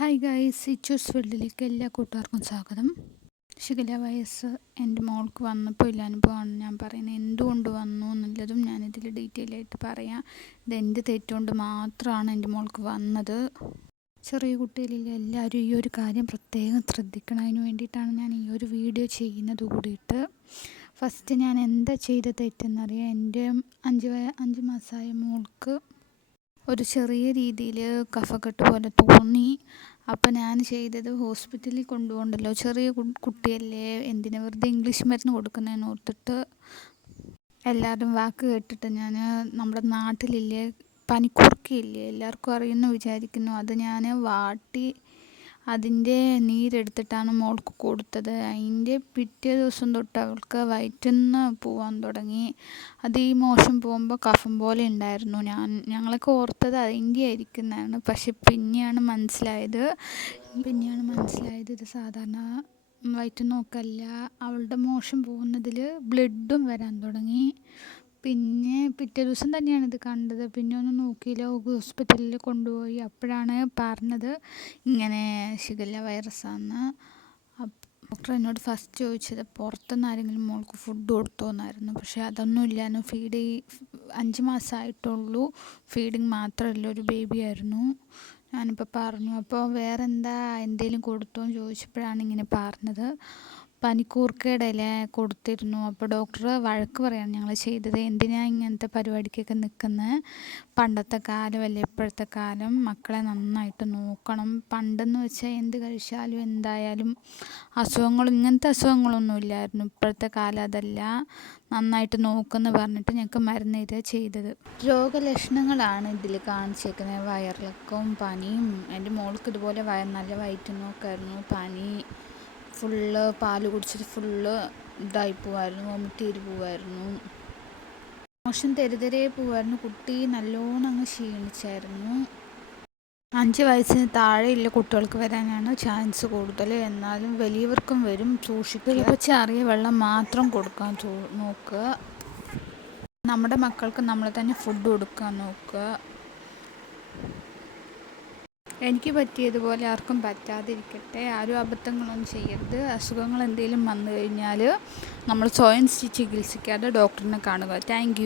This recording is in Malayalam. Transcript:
ഹായ് ഗായ്സ് ഇച്ചൂസ് വേൾഡിലേക്ക് എല്ലാ കൂട്ടുകാർക്കും സ്വാഗതം. ശിഖല വയസ്സ് എന്റെ മോൾക്ക് വന്നപ്പോൾ ഇല്ല അനുഭവമാണ് ഞാൻ പറയുന്നത് എന്തുകൊണ്ട് വന്നു എന്നുള്ളതും ഞാനിതിൽ ഡീറ്റെയിൽ ആയിട്ട് പറയാം. ഇത് എന്റെ തെറ്റുകൊണ്ട് മാത്രമാണ് എന്റെ മോൾക്ക് വന്നത്. ചെറിയ കുട്ടികളിൽ എല്ലാവരും ഈ ഒരു കാര്യം പ്രത്യേകം ശ്രദ്ധിക്കണം. അതിന് വേണ്ടിയിട്ടാണ് ഞാൻ ഈ ഒരു വീഡിയോ ചെയ്യുന്നത് കൂടിയിട്ട്. ഫസ്റ്റ് ഞാൻ എന്താ ചെയ്ത തെറ്റെന്നറിയാം. എന്റെ അഞ്ച് വയ അഞ്ച് മാസമായ മോൾക്ക് ഒരു ചെറിയ രീതിയിൽ കഫക്കെട്ട് പോലെ തോന്നി. അപ്പോൾ ഞാൻ ചെയ്തത് ഹോസ്പിറ്റലിൽ കൊണ്ടുപോകണ്ടല്ലോ. ചെറിയ കുട്ടിയല്ലേ? എന്തിനാ വെറുതെ ഇംഗ്ലീഷ് മരുന്ന് കൊടുക്കുന്നതെന്ന് ഓർത്തിട്ട് എല്ലാവരും വാക്ക് കേട്ടിട്ട് ഞാൻ നമ്മുടെ നാട്ടിലില്ലേ? പനിക്കൂർക്കയില്ലേ എല്ലാവർക്കും അറിയുമെന്ന് വിചാരിക്കുന്നു. അത് ഞാൻ വാട്ടി അതിന്റെ നീരെടുത്തിട്ടാണ് മോൾക്ക് കൊടുത്തത്. അതിന്റെ പിറ്റേ ദിവസം തൊട്ട് അവൾക്ക് വയറ്റിന്ന് പോവാൻ തുടങ്ങി. അത് ഈ മോശം പോകുമ്പോൾ കഫം പോലെ ഉണ്ടായിരുന്നു. ഞാൻ ഞങ്ങളൊക്കെ ഓർത്തത് അതിന്റെ ആയിരിക്കുന്നതാണ് പക്ഷെ പിന്നെയാണ് മനസ്സിലായത്. പിന്നെയാണ് മനസ്സിലായത് ഇത് സാധാരണ വയറ്റുന്നോക്കല്ല അവളുടെ മോശം പോകുന്നതിൽ ബ്ലഡും വരാൻ തുടങ്ങി. പിന്നെ പിറ്റേ ദിവസം തന്നെയാണ് ഇത് കണ്ടത്. പിന്നെ ഒന്നും നോക്കിയില്ല ഹോസ്പിറ്റലിൽ കൊണ്ടുപോയി. അപ്പോഴാണ് പറഞ്ഞത് ഇങ്ങനെ ഷിഗല്ല വൈറസാന്ന്. ഡോക്ടർ എന്നോട് ഫസ്റ്റ് ചോദിച്ചത് പുറത്തുനിന്ന് ആരെങ്കിലും മോൾക്ക് ഫുഡ് കൊടുത്തോ എന്നായിരുന്നു പക്ഷേ അതൊന്നും ഇല്ലായിരുന്നു. ഫീഡ് അഞ്ച് മാസമായിട്ടുള്ളൂ ഫീഡിങ് മാത്രമല്ല ഒരു ബേബി ആയിരുന്നു. ഞാനിപ്പോൾ പറഞ്ഞു അപ്പോൾ വേറെന്താ? എന്തെങ്കിലും കൊടുത്തോ എന്ന് ചോദിച്ചപ്പോഴാണ് ഇങ്ങനെ പറഞ്ഞത്. പനിക്കൂർക്കയുടെ ഇല കൊടുത്തിരുന്നു. അപ്പോൾ ഡോക്ടർ വഴക്ക് പറയാണ് ഞങ്ങൾ ചെയ്തത്. എന്തിനാ ഇങ്ങനത്തെ പരിപാടിക്കൊക്കെ നിൽക്കുന്നത് പണ്ടത്തെ കാലമല്ല ഇപ്പോഴത്തെ കാലം. മക്കളെ നന്നായിട്ട് നോക്കണം. പണ്ടെന്ന് വെച്ചാൽ എന്ത് കഴിച്ചാലും എന്തായാലും അസുഖങ്ങളും ഇങ്ങനത്തെ അസുഖങ്ങളൊന്നും ഇല്ലായിരുന്നു. ഇപ്പോഴത്തെ കാലം അതല്ല. നന്നായിട്ട് നോക്കുമെന്ന് പറഞ്ഞിട്ട് ഞങ്ങൾക്ക് മരുന്ന് ഇത് ചെയ്തത്. രോഗലക്ഷണങ്ങളാണ് ഇതിൽ കാണിച്ചേക്കുന്നത്. വയറിളക്കവും പനിയും. എന്റെ മോൾക്ക് ഇതുപോലെ വയർ നല്ല വയറ്റുന്നോക്കായിരുന്നു പനി ഫുള്ള് പാൽ കുടിച്ചിട്ട് ഫുള്ള് ഇതായി പോവായിരുന്നു വോമിറ്റ് ചെയ്ത് പോവായിരുന്നു. മോശം തെരുതെരേ പോവായിരുന്നു. കുട്ടി നല്ലോണം അങ്ങ് ക്ഷീണിച്ചായിരുന്നു. അഞ്ച് വയസ്സിന് താഴെയുള്ള കുട്ടികൾക്ക് വരാനാണ് ചാൻസ് കൂടുതൽ എന്നാലും വലിയവർക്കും വരും. സൂക്ഷിക്കുക. ഇപ്പോൾ ചെറിയ വെള്ളം മാത്രം കൊടുക്കാൻ നോക്കുക. നമ്മുടെ മക്കൾക്ക് നമ്മൾ തന്നെ ഫുഡ് കൊടുക്കാൻ നോക്കുക. എനിക്ക് പറ്റിയതുപോലെ ആർക്കും പറ്റാതിരിക്കട്ടെ. ആരും അബദ്ധങ്ങളൊന്നും ചെയ്യരുത്. അസുഖങ്ങൾ എന്തെങ്കിലും വന്നു കഴിഞ്ഞാൽ നമ്മൾ സ്വയം ചികിത്സിക്കാതെ ഡോക്ടറിനെ കാണുക. താങ്ക്